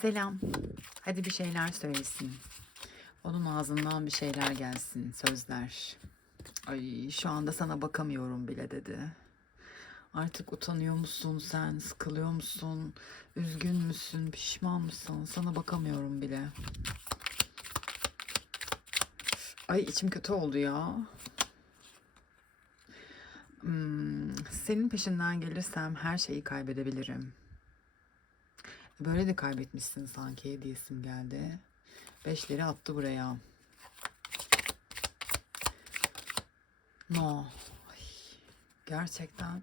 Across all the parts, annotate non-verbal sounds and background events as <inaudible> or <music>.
Selam. Hadi bir şeyler söylesin. Onun ağzından bir şeyler gelsin, sözler. Ay şu anda sana bakamıyorum bile dedi. Artık utanıyor musun sen? Sıkılıyor musun? Üzgün müsün? Pişman mısın? Sana bakamıyorum bile. Ay içim kötü oldu ya. Hmm, senin peşinden gelirsem her şeyi kaybedebilirim. Böyle de kaybetmişsin sanki diyesim geldi. Beşleri attı buraya. No. Ay, gerçekten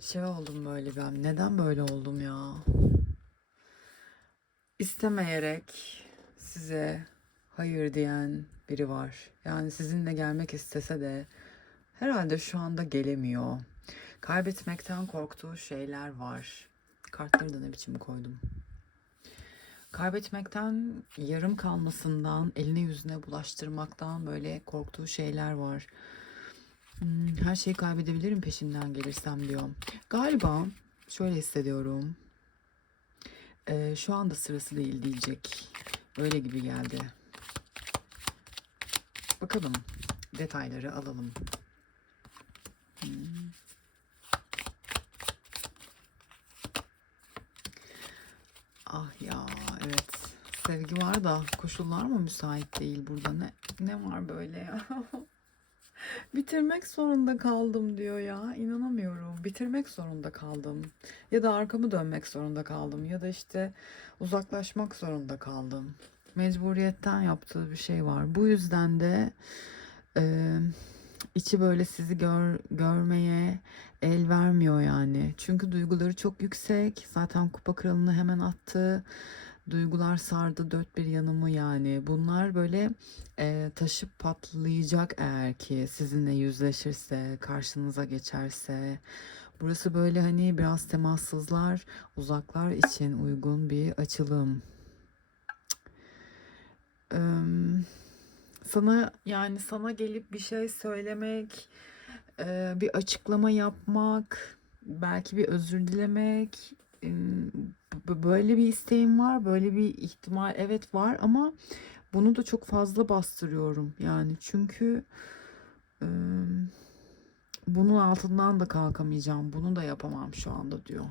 şey oldum böyle ben. Neden böyle oldum ya? İstemeyerek size hayır diyen biri var. Yani sizinle gelmek istese de herhalde şu anda gelemiyor. Kaybetmekten korktuğu şeyler var. Kartları da ne biçim koydum. Kaybetmekten, yarım kalmasından, eline yüzüne bulaştırmaktan böyle korktuğu şeyler var. Hmm, her şeyi kaybedebilirim peşinden gelirsem diyor. Galiba şöyle hissediyorum. Ee, şu anda sırası değil diyecek. Öyle gibi geldi. Bakalım. Detayları alalım. Hmm. Ah ya evet. Sevgi var da koşullar mı müsait değil burada? Ne ne var böyle ya? <laughs> Bitirmek zorunda kaldım diyor ya. İnanamıyorum. Bitirmek zorunda kaldım. Ya da arkamı dönmek zorunda kaldım. Ya da işte uzaklaşmak zorunda kaldım. Mecburiyetten yaptığı bir şey var. Bu yüzden de e, içi böyle sizi gör, görmeye el vermiyor yani. Çünkü duyguları çok yüksek. Zaten kupa kralını hemen attı. Duygular sardı dört bir yanımı yani. Bunlar böyle e, taşıp patlayacak eğer ki sizinle yüzleşirse, karşınıza geçerse. Burası böyle hani biraz temassızlar, uzaklar için uygun bir açılım. Eee sana yani sana gelip bir şey söylemek, e, bir açıklama yapmak, belki bir özür dilemek, e, böyle bir isteğim var, böyle bir ihtimal evet var ama bunu da çok fazla bastırıyorum yani çünkü e, bunun altından da kalkamayacağım, bunu da yapamam şu anda diyor.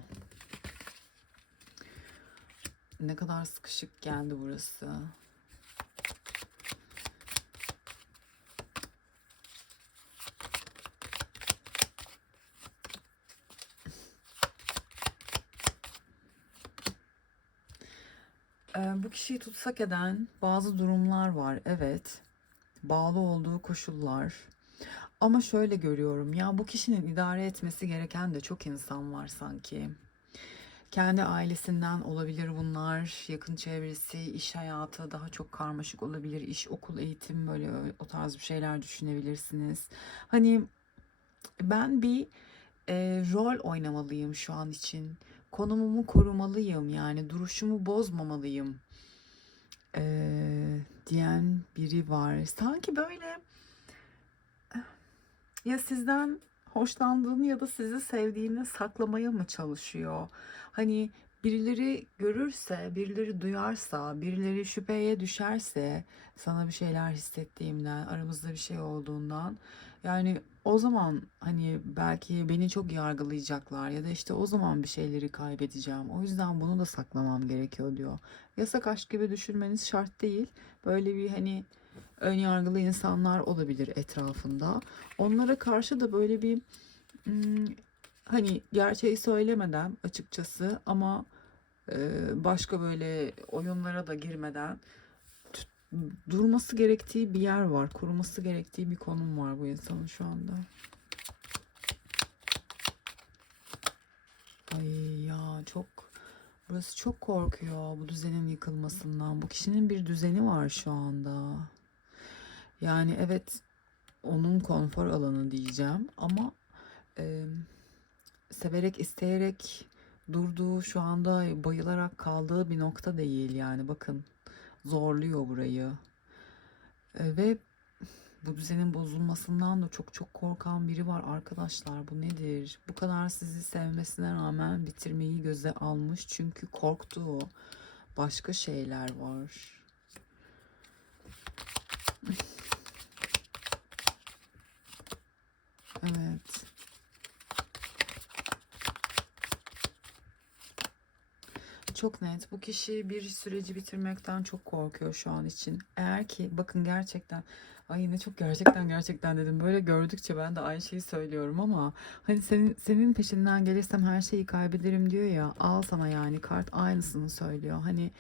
Ne kadar sıkışık geldi burası. Bu kişiyi tutsak eden bazı durumlar var. Evet. Bağlı olduğu koşullar. Ama şöyle görüyorum. Ya bu kişinin idare etmesi gereken de çok insan var sanki. Kendi ailesinden olabilir bunlar. Yakın çevresi, iş hayatı daha çok karmaşık olabilir. İş, okul, eğitim böyle o tarz bir şeyler düşünebilirsiniz. Hani ben bir e, rol oynamalıyım şu an için. Konumumu korumalıyım yani duruşumu bozmamalıyım e, diyen biri var. Sanki böyle ya sizden hoşlandığını ya da sizi sevdiğini saklamaya mı çalışıyor? Hani birileri görürse, birileri duyarsa, birileri şüpheye düşerse sana bir şeyler hissettiğimden, aramızda bir şey olduğundan yani o zaman hani belki beni çok yargılayacaklar ya da işte o zaman bir şeyleri kaybedeceğim. O yüzden bunu da saklamam gerekiyor diyor. Yasak aşk gibi düşünmeniz şart değil. Böyle bir hani ön yargılı insanlar olabilir etrafında. Onlara karşı da böyle bir hani gerçeği söylemeden açıkçası ama başka böyle oyunlara da girmeden durması gerektiği bir yer var. Koruması gerektiği bir konum var bu insanın şu anda. Ay ya çok burası çok korkuyor bu düzenin yıkılmasından. Bu kişinin bir düzeni var şu anda. Yani evet onun konfor alanı diyeceğim ama e, severek isteyerek durduğu şu anda bayılarak kaldığı bir nokta değil yani bakın zorluyor burayı. E, ve bu düzenin bozulmasından da çok çok korkan biri var. Arkadaşlar bu nedir? Bu kadar sizi sevmesine rağmen bitirmeyi göze almış. Çünkü korktu başka şeyler var. Evet. Çok net. Bu kişi bir süreci bitirmekten çok korkuyor şu an için. Eğer ki bakın gerçekten ay ne çok gerçekten gerçekten dedim. Böyle gördükçe ben de aynı şeyi söylüyorum ama hani senin senin peşinden gelirsem her şeyi kaybederim diyor ya. Al sana yani kart aynısını söylüyor. Hani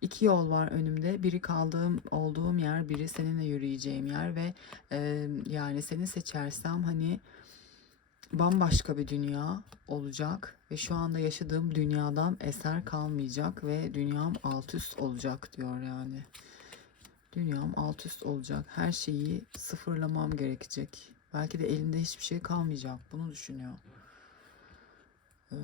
iki yol var önümde. Biri kaldığım olduğum yer, biri seninle yürüyeceğim yer ve e, yani seni seçersem hani bambaşka bir dünya olacak ve şu anda yaşadığım dünyadan eser kalmayacak ve dünyam alt üst olacak diyor yani. Dünyam alt üst olacak. Her şeyi sıfırlamam gerekecek. Belki de elimde hiçbir şey kalmayacak. Bunu düşünüyor. Ee,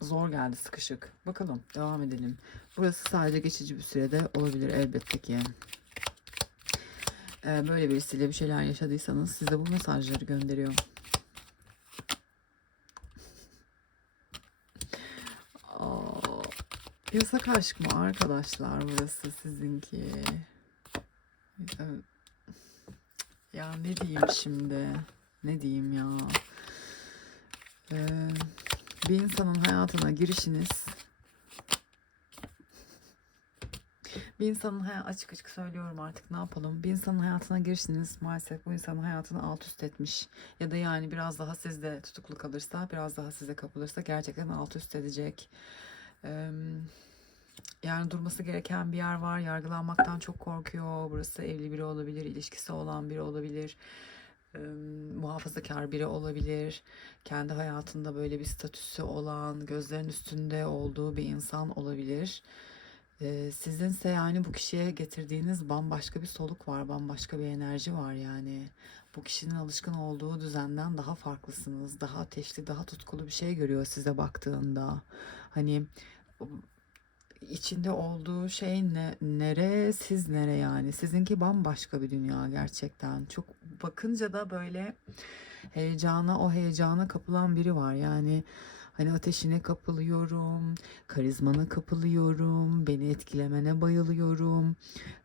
zor geldi sıkışık. Bakalım devam edelim. Burası sadece geçici bir sürede olabilir elbette ki. Ee, böyle birisiyle bir şeyler yaşadıysanız size bu mesajları gönderiyor. Yasak aşk mı arkadaşlar burası sizinki? Evet. Ya ne diyeyim şimdi? Ne diyeyim ya? Ee, bir insanın hayatına girişiniz bir insanın hayatı açık açık söylüyorum artık ne yapalım. Bir insanın hayatına girişiniz maalesef bu insanın hayatını alt üst etmiş. Ya da yani biraz daha sizde tutuklu kalırsa, biraz daha size kapılırsa gerçekten alt üst edecek. Yani durması gereken bir yer var. Yargılanmaktan çok korkuyor. Burası evli biri olabilir, ilişkisi olan biri olabilir. Ee, muhafazakar biri olabilir. Kendi hayatında böyle bir statüsü olan, gözlerin üstünde olduğu bir insan olabilir. Ee, sizinse yani bu kişiye getirdiğiniz bambaşka bir soluk var, bambaşka bir enerji var yani. Bu kişinin alışkın olduğu düzenden daha farklısınız. Daha ateşli, daha tutkulu bir şey görüyor size baktığında. Hani içinde olduğu şey ne, nere, siz nere yani. Sizinki bambaşka bir dünya gerçekten. Çok bakınca da böyle heyecana, o heyecana kapılan biri var. Yani Hani ateşine kapılıyorum, karizmana kapılıyorum, beni etkilemene bayılıyorum,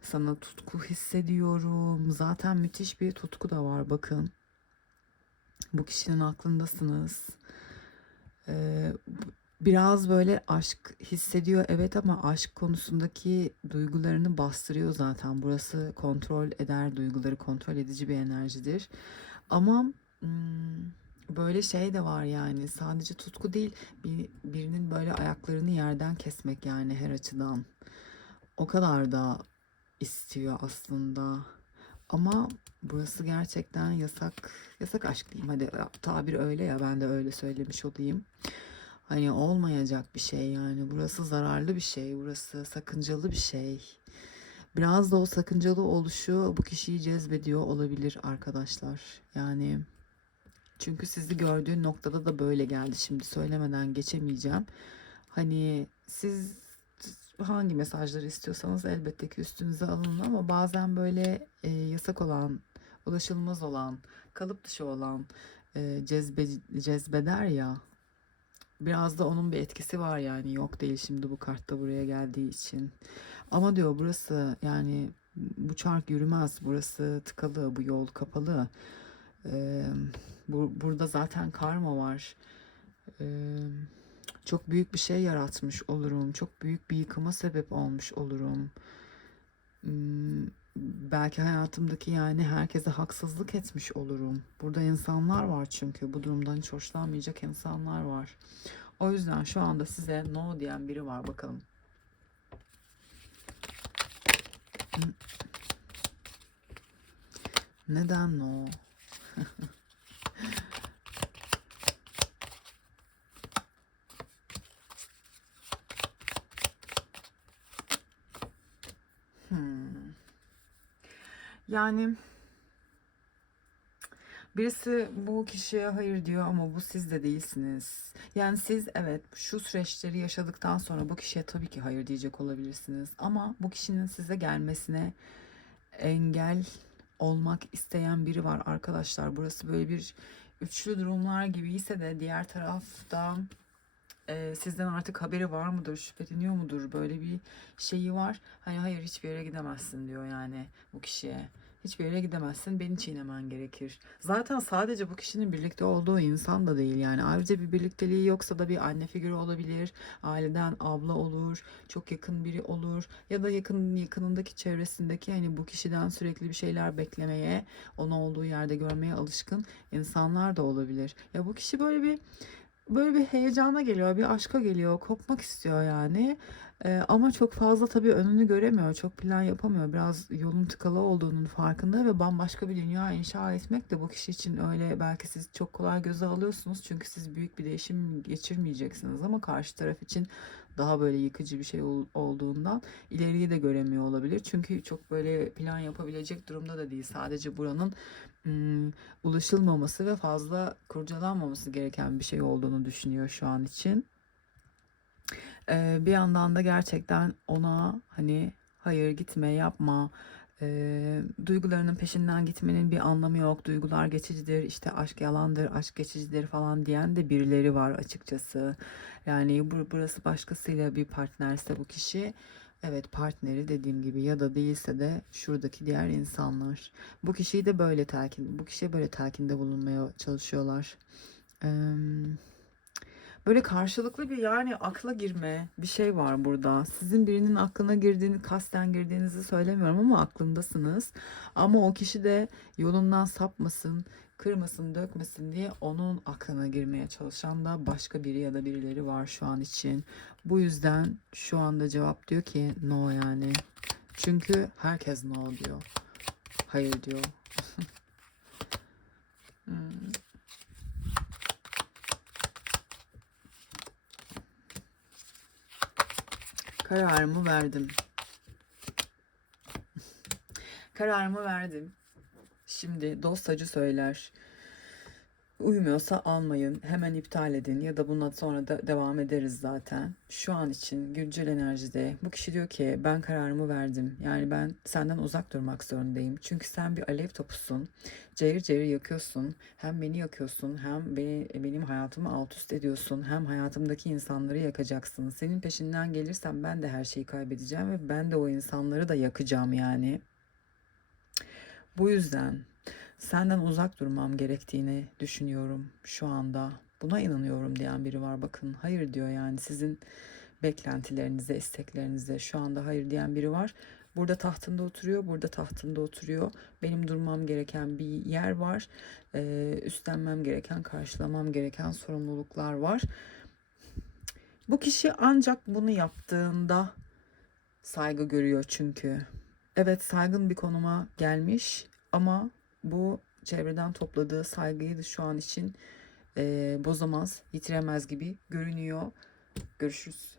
sana tutku hissediyorum. Zaten müthiş bir tutku da var bakın. Bu kişinin aklındasınız. Ee, biraz böyle aşk hissediyor evet ama aşk konusundaki duygularını bastırıyor zaten. Burası kontrol eder, duyguları kontrol edici bir enerjidir. Ama hmm, böyle şey de var yani sadece tutku değil bir, birinin böyle ayaklarını yerden kesmek yani her açıdan. O kadar da istiyor aslında. Ama burası gerçekten yasak yasak aşk diyeyim. Hadi tabir öyle ya ben de öyle söylemiş olayım. Hani olmayacak bir şey yani. Burası zararlı bir şey. Burası sakıncalı bir şey. Biraz da o sakıncalı oluşu bu kişiyi cezbediyor olabilir arkadaşlar. Yani çünkü sizi gördüğü noktada da böyle geldi. Şimdi söylemeden geçemeyeceğim. Hani siz hangi mesajları istiyorsanız elbette ki üstünüze alın ama bazen böyle e, yasak olan, ulaşılmaz olan, kalıp dışı olan e, cezbe, cezbeder ya. Biraz da onun bir etkisi var yani yok değil şimdi bu kartta buraya geldiği için. Ama diyor burası yani bu çark yürümez. Burası tıkalı, bu yol kapalı. Ee, bu, burada zaten karma var. Ee, çok büyük bir şey yaratmış olurum. Çok büyük bir yıkıma sebep olmuş olurum. Hmm, belki hayatımdaki yani herkese haksızlık etmiş olurum. Burada insanlar var çünkü bu durumdan hiç hoşlanmayacak insanlar var. O yüzden şu anda size no diyen biri var bakalım. Neden no? <laughs> Yani birisi bu kişiye hayır diyor ama bu siz de değilsiniz. Yani siz evet şu süreçleri yaşadıktan sonra bu kişiye tabii ki hayır diyecek olabilirsiniz. Ama bu kişinin size gelmesine engel olmak isteyen biri var arkadaşlar. Burası böyle bir üçlü durumlar gibi ise de diğer tarafta e, sizden artık haberi var mıdır, şüpheleniyor mudur? Böyle bir şeyi var. Hani hayır hiçbir yere gidemezsin diyor yani bu kişiye. Hiçbir yere gidemezsin. Beni çiğnemen gerekir. Zaten sadece bu kişinin birlikte olduğu insan da değil yani. Ayrıca bir birlikteliği yoksa da bir anne figürü olabilir. Aileden abla olur. Çok yakın biri olur. Ya da yakın yakınındaki çevresindeki hani bu kişiden sürekli bir şeyler beklemeye, onu olduğu yerde görmeye alışkın insanlar da olabilir. Ya bu kişi böyle bir böyle bir heyecana geliyor, bir aşka geliyor, kopmak istiyor yani. Ee, ama çok fazla tabii önünü göremiyor, çok plan yapamıyor. Biraz yolun tıkalı olduğunun farkında ve bambaşka bir dünya inşa etmek de bu kişi için öyle belki siz çok kolay göze alıyorsunuz. Çünkü siz büyük bir değişim geçirmeyeceksiniz ama karşı taraf için daha böyle yıkıcı bir şey ol- olduğundan ileriyi de göremiyor olabilir. Çünkü çok böyle plan yapabilecek durumda da değil. Sadece buranın ım, ulaşılmaması ve fazla kurcalanmaması gereken bir şey olduğunu düşünüyor şu an için. Ee, bir yandan da gerçekten ona hani hayır gitme yapma ee, duygularının peşinden gitmenin bir anlamı yok. Duygular geçicidir, işte aşk yalandır, aşk geçicidir falan diyen de birileri var açıkçası. Yani bu- burası başkasıyla bir partnerse bu kişi evet partneri dediğim gibi ya da değilse de şuradaki diğer insanlar. Bu kişiyi de böyle telkin, bu kişiye böyle telkinde bulunmaya çalışıyorlar. Eee Böyle karşılıklı bir yani akla girme bir şey var burada. Sizin birinin aklına girdiğini, kasten girdiğinizi söylemiyorum ama aklındasınız. Ama o kişi de yolundan sapmasın, kırmasın, dökmesin diye onun aklına girmeye çalışan da başka biri ya da birileri var şu an için. Bu yüzden şu anda cevap diyor ki no yani. Çünkü herkes no diyor. Hayır diyor. <laughs> Hmm. Kararımı verdim. Kararımı verdim. Şimdi dostacı söyler. Uymuyorsa almayın. Hemen iptal edin ya da bundan sonra da devam ederiz zaten. Şu an için güncel enerjide bu kişi diyor ki ben kararımı verdim. Yani ben senden uzak durmak zorundayım. Çünkü sen bir alev topusun. Cayır cayır yakıyorsun. Hem beni yakıyorsun hem beni, benim hayatımı alt üst ediyorsun. Hem hayatımdaki insanları yakacaksın. Senin peşinden gelirsem ben de her şeyi kaybedeceğim ve ben de o insanları da yakacağım yani. Bu yüzden senden uzak durmam gerektiğini düşünüyorum şu anda. Buna inanıyorum diyen biri var. Bakın hayır diyor yani sizin beklentilerinize, isteklerinize şu anda hayır diyen biri var. Burada tahtında oturuyor, burada tahtında oturuyor. Benim durmam gereken bir yer var. Ee, üstlenmem gereken, karşılamam gereken sorumluluklar var. Bu kişi ancak bunu yaptığında saygı görüyor çünkü. Evet saygın bir konuma gelmiş ama bu çevreden topladığı saygıyı da şu an için eee, bozamaz, yitiremez gibi görünüyor. Görüşürüz.